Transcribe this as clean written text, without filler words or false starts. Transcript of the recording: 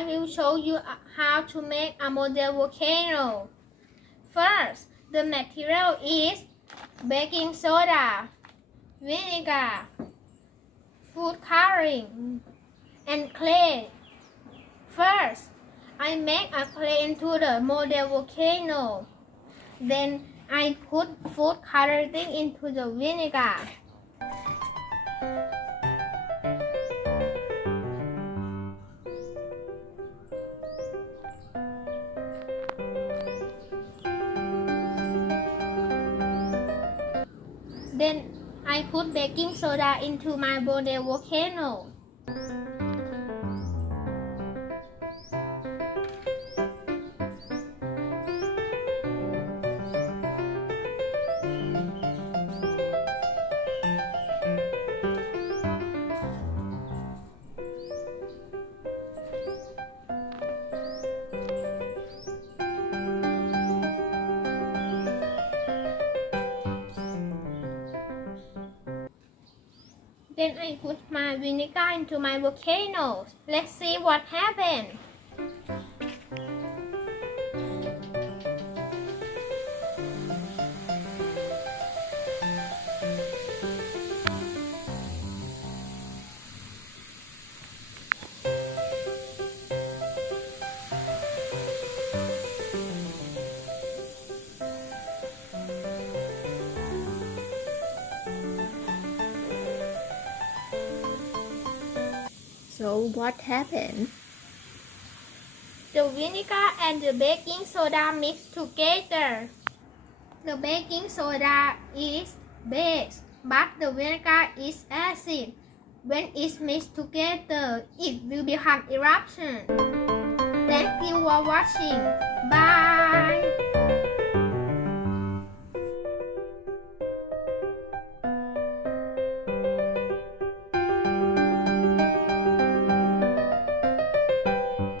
I will show you how to make a model volcano. First, the material is baking soda, vinegar, food coloring, and clay. First, I make a clay into the model volcano. Then I put food coloring into the vinegar. Then I put baking soda into my model volcano. Then I put my vinegar into my volcano. Let's see what happened. So what happened? The vinegar and the baking soda mix together. The baking soda is base, but the vinegar is acid. When it's mixed together, it will become eruption. Thank you for watching. Bye.